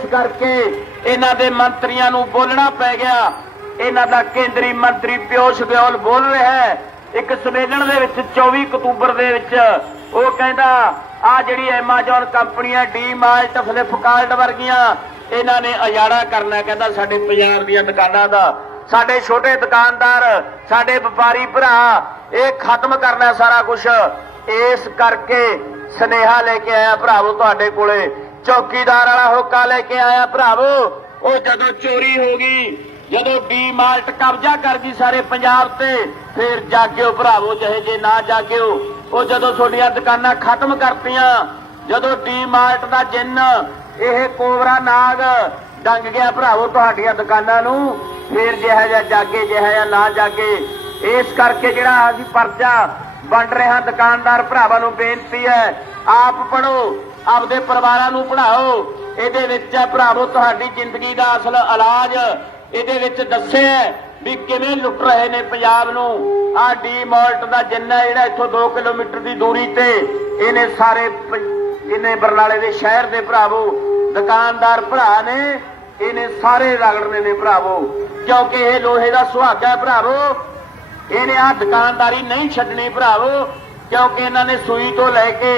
ਇਸ ਕਰਕੇ ਇਹਨਾਂ ਦੇ ਮੰਤਰੀਆਂ ਨੂੰ ਬੋਲਣਾ ਪੈ ਗਿਆ। ਇਹਨਾਂ ਦਾ ਕੇਂਦਰੀ ਮੰਤਰੀ ਪਿਊਸ਼ ਗੋਇਲ ਬੋਲ ਰਿਹਾ ਹੈ। ਇੱਕ ਸੰਮੇਲਨ ਦੇ ਵਿੱਚ 24 ਅਕਤੂਬਰ ਦੇ ਵਿੱਚ ਉਹ ਕਹਿੰਦਾ, ਆ ਜਿਹੜੀ ਐਮਾਜ਼ਨ ਕੰਪਨੀਆਂ ਡੀਮਾਰਟ ਫਲਿੱਪਕਾਰਟ ਵਰਗੀਆਂ, ਇਹਨਾਂ ਨੇ ਅਜਾੜਾ ਕਰਨਾ ਕਹਿੰਦਾ, ਸਾਡੇ ਬਾਜ਼ਾਰ ਦੀਆਂ ਦੁਕਾਨਾਂ ਦਾ, ਸਾਡੇ ਛੋਟੇ ਦੁਕਾਨਦਾਰ, ਸਾਡੇ ਵਪਾਰੀ ਭਰਾ, ਇਹ ਖਤਮ ਕਰਨਾ ਸਾਰਾ ਕੁਝ ਇਸ ਕਰਕੇ ਸਨੇਹਾ ਲੈ ਕੇ ਆਇਆ ਭਰਾਵੋ ਤੁਹਾਡੇ ਕੋਲੇ। ਚੌਕੀਦਾਰ ਵਾਲਾ ਹੋਕਾ ਲੈ ਕੇ ਆਇਆ ਭਰਾਵੋ। ਉਹ ਜਦੋਂ ਚੋਰੀ ਹੋ ਗਈ, ਜਦੋਂ ਡੀ ਮਾਰਟ ਕਬਜ਼ਾ ਕਰ ਗਈ ਸਾਰੇ ਪੰਜਾਬ ਤੇ, ਫਿਰ ਜਾਗਿਓ ਭਰਾਵੋ, ਜਿਹੇ ਜੇ ਨਾ ਜਾਗਿਓ। ਉਹ ਜਦੋਂ ਤੁਹਾਡੀਆਂ ਦੁਕਾਨਾਂ ਖਤਮ ਕਰਤੀਆਂ, ਜਦੋਂ ਡੀ ਮਾਰਟ ਦਾ ਜਿੰਨ, ਇਹ ਕੋਬਰਾ ਨਾਗ ਡੰਗ ਗਿਆ ਭਰਾਵੋ ਤੁਹਾਡੀਆਂ ਦੁਕਾਨਾਂ ਨੂੰ, ਫਿਰ ਜਿਹਾ ਜਿਹਾ ਜਾਗੇ, ਜਿਹਾ ਜਿਹਾ ਨਾ ਜਾਗੇ। ਇਸ ਕਰਕੇ ਜਿਹੜਾ ਅਸੀਂ ਪਰਚਾ ਵੰਡ ਰਹੇ ਹਾਂ ਦੁਕਾਨਦਾਰ ਭਰਾਵਾਂ ਨੂੰ ਬੇਨਤੀ ਹੈ ਆਪ ਪੜੋ ਆਪਦੇ ਪਰਿਵਾਰਾਂ ਨੂੰ ਪੜਾਓ ਇਹਦੇ ਵਿੱਚ ਹੈ ਭਰਾਵੋ, ਤੁਹਾਡੀ ਜ਼ਿੰਦਗੀ ਦਾ ਅਸਲ ਇਲਾਜ। ਇਹਦੇ ਵਿੱਚ ਦੱਸਿਆ ਵੀ ਕਿਵੇਂ ਲੁੱਟ ਰਹੇ ਨੇ ਪੰਜਾਬ ਨੂੰ। ਆ ਡੀਮਾਲਟ ਦਾ ਜਿੰਨਾ ਜਿਹੜਾ ਇੱਥੋਂ 2 ਕਿਲੋਮੀਟਰ ਦੀ ਦੂਰੀ ਤੇ ਇਹਨੇ ਸਾਰੇ ਇਹਨੇ ਬਰਨਾਲੇ ਦੇ ਸ਼ਹਿਰ ਦੇ ਭਰਾਵੋ, ਦੁਕਾਨਦਾਰ ਭਰਾ ਨੇ, ਇਹਨੇ ਸਾਰੇ ਰਗੜਨੇ ਨੇ ਭਰਾਵੋ। ਕਿਉਂਕਿ ਇਹ ਲੋਹੇ ਦਾ ਸੁਹਾਗਾ ਭਰਾਵੋ। ਇਹਨੇ ਆ ਦੁਕਾਨਦਾਰੀ ਨਹੀਂ ਛੱਡਣੀ ਭਰਾਵੋ, ਕਿਉਂਕਿ ਇਹਨਾਂ ਨੇ ਸੂਈ ਤੋਂ ਲੈ ਕੇ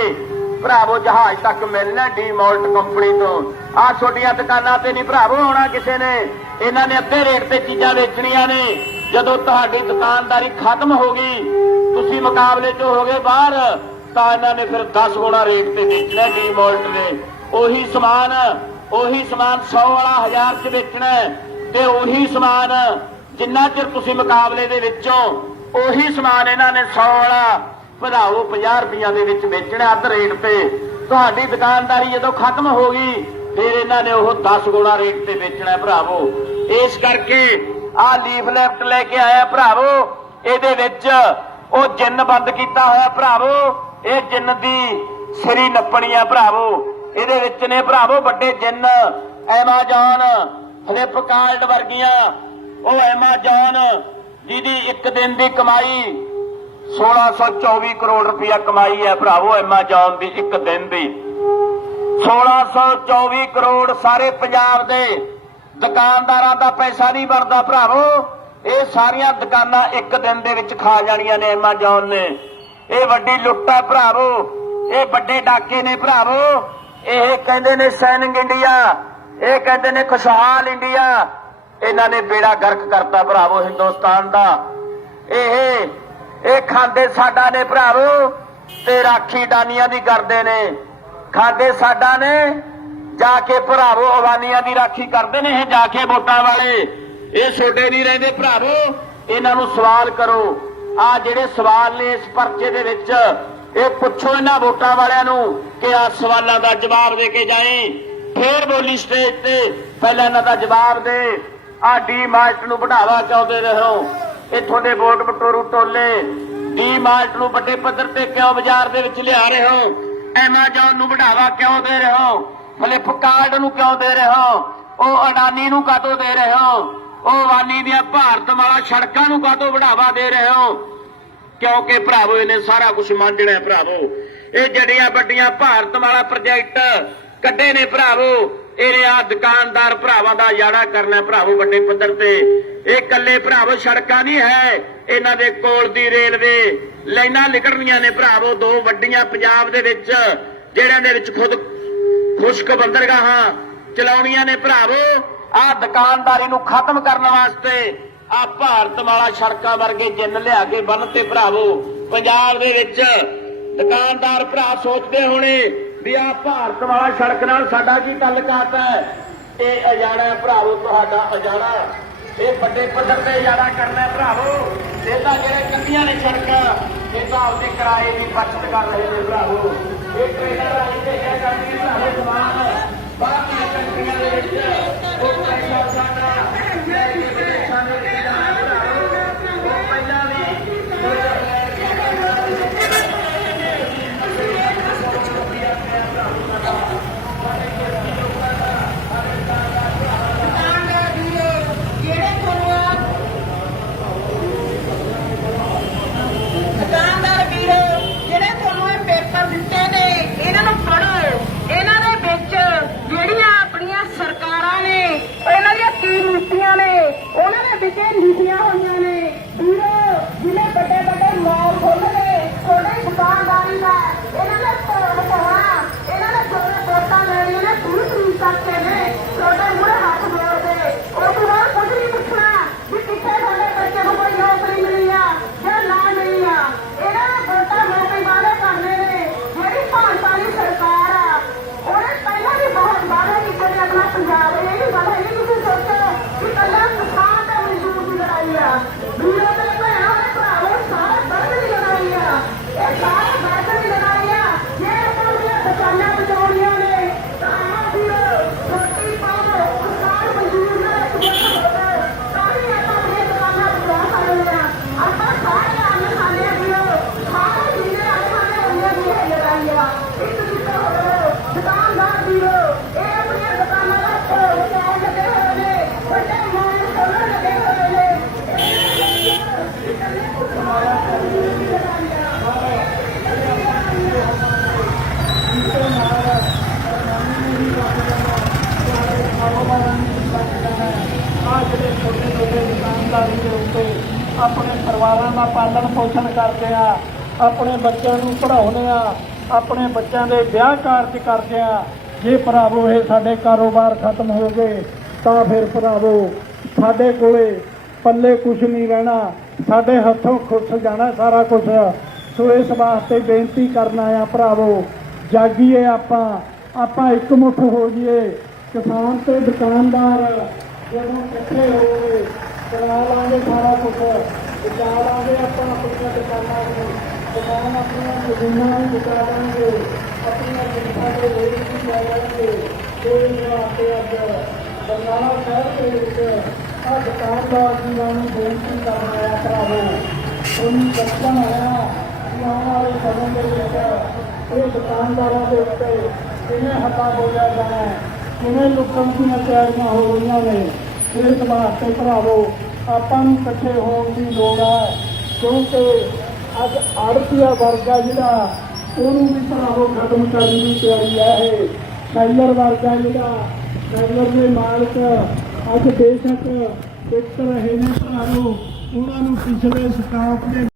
ਭਰਾਵੋ, ਜਹਾਜ਼ ਤੱਕ ਮਿਲਣਾ ਡੀਮਾਲਟ ਕੰਪਨੀ ਤੋਂ। ਆ ਛੋਟੀਆਂ ਦੁਕਾਨਾਂ ਤੇ ਨਹੀਂ ਭਰਾਵੋ, ਆਉਣਾ ਕਿਸੇ ਨੇ। ਇਹਨਾਂ ਨੇ ਅੱਧੇ ਰੇਟ ਤੇ ਚੀਜ਼ਾਂ ਵੇਚਣੀਆਂ ਨੇ। ਜਦੋਂ ਤੁਹਾਡੀ ਦੁਕਾਨਦਾਰੀ ਖਤਮ ਹੋ ਗਈ, ਤੁਸੀਂ ਮੁਕਾਬਲੇ 'ਚ ਹੋ ਬਾਹਰ, ਤਾਂ ਇਹਨਾਂ ਨੇ ਫਿਰ 10 ਗੁਣਾ ਰੇਟ ਤੇ ਵੇਚਣਾ ਡੀਮਾਲਟ ਨੇ ਉਹੀ ਸਮਾਨ ਉਹੀ ਸਮਾਨ 100 ਵਾਲਾ 1000 'ਚ ਵੇਚਣਾ ਤੇ ਉਹੀ ਸਮਾਨ, ਜਿੰਨਾ ਚਿਰ ਤੁਸੀਂ ਮੁਕਾਬਲੇ ਦੇ ਵਿੱਚੋਂ ਉਹੀ ਸਮਾਨ ਇਹਨਾਂ ਨੇ 100 ਵਾਲਾ ਵਧਾਓ 50 ਰੁਪਈਆਂ ਦੇ ਵਿੱਚ ਵੇਚਣਾ ਅੱਧ ਰੇਟ ਤੇ। ਤੁਹਾਡੀ ਦੁਕਾਨਦਾਰੀ ਜਦੋਂ ਖਤਮ ਹੋ ਗਈ, ਫਿਰ ਇਹਨਾਂ ਨੇ ਉਹ 10 ਗੁਣਾ ਰੇਟ ਤੇ ਵੇਚਣਾ ਭਰਾਵੋ। ਇਸ ਕਰਕੇ ਆਹ ਲੀਫਲੈਟ ਲੈ ਕੇ ਆਇਆ ਭਰਾਵੋ। ਇਹਦੇ ਵਿੱਚ ਉਹ ਜਿੰਨ ਬੰਦ ਕੀਤਾ ਹੋਇਆ ਭਰਾਵੋ। ਇਹ ਜਿੰਨ ਦੀ ਸਰੀ ਨੱਪਣੀ ਆ ਭਰਾਵੋ। ਇਹਦੇ ਵਿੱਚ ਨੇ ਭਰਾਵੋ ਵੱਡੇ ਜਿੰਨ, ਐਮਾਜ਼ਨ, ਫਲਿੱਪਕਾਰਟ ਵਰਗੀਆਂ। ਉਹ ਐਮਾਜ਼ਨ ਜਿਹਦੀ ਇੱਕ ਦਿਨ ਦੀ ਕਮਾਈ 1624 ਕਰੋੜ ਰੁਪਇਆ ਕਮਾਈ ਹੈ ਭਰਾਵੋ ਐਮਾਜ਼ਨ ਦੀ ਇੱਕ ਦਿਨ ਦੀ। 1624 ਕਰੋੜ ਸਾਰੇ ਪੰਜਾਬ ਦੇ ਦੁਕਾਨਦਾਰਾਂ ਦਾ ਪੈਸਾ ਨਹੀਂ ਬਣਦਾ ਭਰਾਵੋ। ਇਹ ਸਾਰੀਆਂ ਦੁਕਾਨਾਂ ਇੱਕ ਦਿਨ ਦੇ ਵਿੱਚ ਖਾ ਜਾਣੀਆਂ ਨੇ ਐਮਾਜ਼ਨ ਨੇ। ਇਹ ਵੱਡੀ ਲੁੱਟ ਹੈ ਭਰਾਵੋ। ਇਹ ਵੱਡੇ ਡਾਕੇ ਨੇ ਭਰਾਵੋ। ਇਹ ਕਹਿੰਦੇ ਨੇ ਸੈਨਿੰਗ ਇੰਡੀਆ। ਇਹ ਕਹਿੰਦੇ ਨੇ ਖੁਸ਼ਹਾਲ ਇੰਡੀਆ। ਇਹਨਾਂ ਨੇ ਬੇੜਾ ਗਰਕ ਕਰਤਾ ਭਰਾਵੋ ਹਿੰਦੁਸਤਾਨ ਦਾ। ਇਹ ਖਾਂਦੇ ਸਾਡਾ ਨੇ ਭਰਾਵੋ, ਤੇ ਰਾਖੀ ਡਾਨੀਆਂ ਦੀ ਕਰਦੇ ਨੇ। ਖਾਂਦੇ ਸਾਡਾ ਨੇ, ਜਾ ਕੇ ਭਰਾਵੋ, ਅਵਾਨੀਆਂ ਦੀ ਰਾਖੀ ਕਰਦੇ ਨੇ ਇਹ ਜਾ ਕੇ ਵੋਟਾਂ ਵਾਲੇ। ਇਹ ਛੋਡੇ ਨਹੀਂ ਰਹਿੰਦੇ ਭਰਾਵੋ, ਇਹਨਾਂ ਨੂੰ ਸਵਾਲ ਕਰੋ। ਆ ਜਿਹੜੇ ਸਵਾਲ ਨੇ ਇਸ ਪਰਚੇ ਦੇ ਵਿੱਚ, ਇਹ ਪੁੱਛੋ ਇਹਨਾਂ ਵੋਟਾਂ ਵਾਲਿਆਂ ਨੂੰ ਕਿ ਆ ਸਵਾਲਾਂ ਦਾ ਜਵਾਬ ਦੇ ਕੇ ਜਾਏ। ਫੇਰ ਬੋਲੀ ਸਟੇਜ ਤੇ ਪਹਿਲਾਂ ਇਹਨਾਂ ਦਾ ਜਵਾਬ ਦੇ। ਆ ਡੀ ਮਾਰਟ ਨੂੰ ਵਧਾਵਾ ਚਾਹੁੰਦੇ ਰਹੋ। ਰਹੇ ਹੋ ਇੱਥੋਂ ਦੇ ਵੋਟ ਬਟੋਰੂ ਟੋਲੇ। ਡੀ ਮਾਰਟ ਨੂੰ ਵੱਡੇ ਪੱਧਰ ਤੇ ਕਿਉਂ ਬਾਜ਼ਾਰ ਦੇ ਵਿੱਚ ਲਿਆ ਰਹੇ ਹੋ? ਐਮਾਜ਼ਨ ਨੂੰ ਵਧਾਵਾ ਕਿਉਂ ਦੇ ਰਹੇ ਹੋ? ਫਲਿੱਪਕਾਰਟ ਨੂੰ ਕਿਉਂ ਦੇ ਰਹੇ ਹੋ? ਉਹ ਅਡਾਨੀ ਨੂੰ ਕਾਹਤੋਂ ਦੇ ਰਹੇ ਹੋ? ਉਹ ਵਾਨੀ ਦੀਆਂ ਭਾਰਤ ਮਾਲਾ ਸੜਕਾਂ ਨੂੰ ਕਾਹਤੋਂ ਵਧਾਵਾ ਦੇ ਰਹੇ ਹੋ? ਕਿਉਂਕਿ ਭਰਾਵੋ, ਇਹਨੇ ਸਾਰਾ ਕੁਝ ਮੰਨਣਾ ਭਰਾਵੋ। ਇਹ ਜੜੀਆਂ ਵੱਡੀਆਂ ਭਾਰਤ ਵਾਲਾ ਪ੍ਰੋਜੈਕਟ ਕੱਢੇ ਨੇ ਭਰਾਵੋ, ਇਹਨੇ ਆ ਦੁਕਾਨਦਾਰ ਭਰਾਵਾਂ ਦਾ ਯਾੜਾ ਕਰਨਾ ਭਰਾਵੋ ਵੱਡੇ ਪੱਧਰ ਤੇ। ਇਹ ਕੱਲੇ ਭਰਾਵੋ ਸੜਕਾਂ ਨਹੀਂ ਹੈ। ਇਹਨਾਂ ਦੇ ਕੋਲ ਦੀ ਰੇਲਵੇ ਲਾਈਨਾਂ ਨਿਕਲਣੀਆਂ ਨੇ ਭਰਾਵੋ, ਦੋ ਵੱਡੀਆਂ ਪੰਜਾਬ ਦੇ ਵਿੱਚ, ਜਿਹੜਿਆਂ ਦੇ ਵਿੱਚ ਖੁਦ ਖੁਸ਼ਕ ਬੰਦਰਗਾਹਾਂ ਚਲਾਉਣੀਆਂ ਨੇ ਭਰਾਵੋ। ਆ ਦੁਕਾਨਦਾਰੀ ਨੂੰ ਖਤਮ ਕਰਨ ਵਾਸਤੇ ਆ ਭਾਰਤ ਵਾਲਾ ਸੜਕਾਂ ਵਰਗੇ ਜਿੰਨ ਲਿਆ ਕੇ ਬੰਨ ਤੇ ਭਰਾਵੋ, ਪੰਜਾਬ ਦੇ ਵਿੱਚ ਦੁਕਾਨਦਾਰ ਭਰਾ ਸੋਚਦੇ ਹੋਣੇ ਵੀ ਆ ਭਾਰਤ ਵਾਲਾ ਸੜਕ ਨਾਲ ਸਾਡਾ ਕੀ ਤਾਲੁਕਾਤ ਹੈ? ਇਹ ਅਜਾਣਾ ਭਰਾਵੋ, ਤੁਹਾਡਾ ਅਜਾਣਾ। ਇਹ ਵੱਡੇ ਪੱਧਰ ਤੇ ਅਜਾੜਾ ਕਰਨਾ ਹੈ ਭਰਾਵੋ। ਇਹ ਤਾਂ ਜਿਹੜੇ ਕੰਦੀਆਂ ਨੇ ਸੜਕਾਂ, ਇਹ ਤਾਂ ਆਪਦੇ ਕਿਰਾਏ ਦੀ ਬਚਤ ਕਰ ਰਹੇ ਨੇ ਭਰਾਵੋ। ਇਹ ਟ੍ਰੇਨਰ ਰਾਹੀਂ ਤੇ ਇਹ ਕਰਦੀ ਭਰਾਵੋ ਸਮਾਨ। ਬਾਹਰ ਦੀਆਂ ਕੰਟਰੀਆਂ ਦੇ ਵਿੱਚ ਕੀ ਨੀਤੀਆਂ ਨੇ? ਉਹਨਾਂ ਦੇ ਵਿਚੇ ਨੀਤੀਆਂ ਹੋਈਆਂ ਨੇ। ਪਰਿਵਾਰਾਂ ਦਾ ਪਾਲਣ ਪੋਸ਼ਣ ਕਰਦੇ ਆ, ਆਪਣੇ ਬੱਚਿਆਂ ਨੂੰ ਪੜ੍ਹਾਉਂਦੇ ਆ, ਆਪਣੇ ਬੱਚਿਆਂ ਦੇ ਵਿਆਹ ਕਾਰਜ ਕਰਦੇ ਆ। ਜੇ ਭਰਾਵੋ ਇਹ ਸਾਡੇ ਕਾਰੋਬਾਰ ਖਤਮ ਹੋ ਗਏ, ਤਾਂ ਫਿਰ ਭਰਾਵੋ ਸਾਡੇ ਕੋਲੇ ਪੱਲੇ ਕੁਝ ਨਹੀਂ ਰਹਿਣਾ। ਸਾਡੇ ਹੱਥੋਂ ਖੁੱਸ ਜਾਣਾ ਸਾਰਾ ਕੁਝ ਸੋ ਇਸ ਵਾਸਤੇ ਬੇਨਤੀ ਕਰਨਾ ਆ ਭਰਾਵੋ, ਜਾਗੀਏ ਆਪਾਂ ਆਪਾਂ ਇੱਕ ਮੁੱਠ ਹੋ ਜਾਈਏ। ਕਿਸਾਨ ਤੇ ਦੁਕਾਨਦਾਰ ਜਦੋਂ ਇਕੱਠੇ ਹੋਵੇ ਕਰਾ ਲਾਂਗੇ ਸਾਰਾ ਕੁਝ ਬਚਾ ਲਾਂਗੇ ਆਪਾਂ ਆਪਣੀਆਂ ਦੁਕਾਨਾਂ ਨੂੰ, ਦੁਕਾਨ ਆਪਣੀਆਂ ਜ਼ਮੀਨਾਂ ਨੂੰ ਬਚਾ ਲਾਂਗੇ ਆਪਣੀਆਂ ਜ਼ਿੰਦਗੀਆਂ ਦੇ ਰੇਟ ਵੀ ਲੈ ਲਾਂਗੇ ਕੋਈ ਵਾਸਤੇ ਅੱਜ ਬਰਨਾਲਾ ਸ਼ਹਿਰ ਦੇ ਵਿੱਚ ਆ ਦੁਕਾਨਦਾਰ ਜੀਵਾਂ ਨੂੰ ਬੇਨਤੀ ਕਰਨਾ ਆ ਭਰਾਵੋ। ਉਹਨੂੰ ਦੱਸਣ ਆਇਆ ਕਿ ਆਉਣ ਵਾਲੇ ਸਮੇਂ ਦੇ ਵਿੱਚ ਇਹ ਦੁਕਾਨਦਾਰਾਂ ਦੇ ਉੱਤੇ ਕਿਵੇਂ ਹੱਥਾ ਬੋਲਿਆ ਜਾਣਾ ਕਿਵੇਂ ਲੁੱਟਣ ਦੀਆਂ ਤਿਆਰੀਆਂ ਹੋ ਰਹੀਆਂ ਨੇ, ਇਸ ਵਾਸਤੇ ਭਰਾਵੋ ਆਪਾਂ ਨੂੰ ਇਕੱਠੇ ਹੋਣ ਦੀ ਲੋੜ ਹੈ ਕਿਉਂਕਿ ਅੱਜ ਆੜਤੀਆ ਵਰਗਾ ਜਿਹੜਾ, ਉਹਨੂੰ ਵੀ ਭਰਾਵੋ ਖਤਮ ਕਰਨ ਦੀ ਤਿਆਰੀ ਹੈ ਇਹ। ਸੈਲਰ ਵਰਗਾ ਜਿਹੜਾ, ਸੈਲਰ ਦੇ ਮਾਲਕ ਅੱਜ ਬੇਸ਼ੱਕ ਇੱਕ ਰਹੇ ਨੇ ਭਰਾਵੋ ਉਹਨਾਂ ਨੂੰ ਪਿਛਲੇ ਸਟਾਫ ਦੇ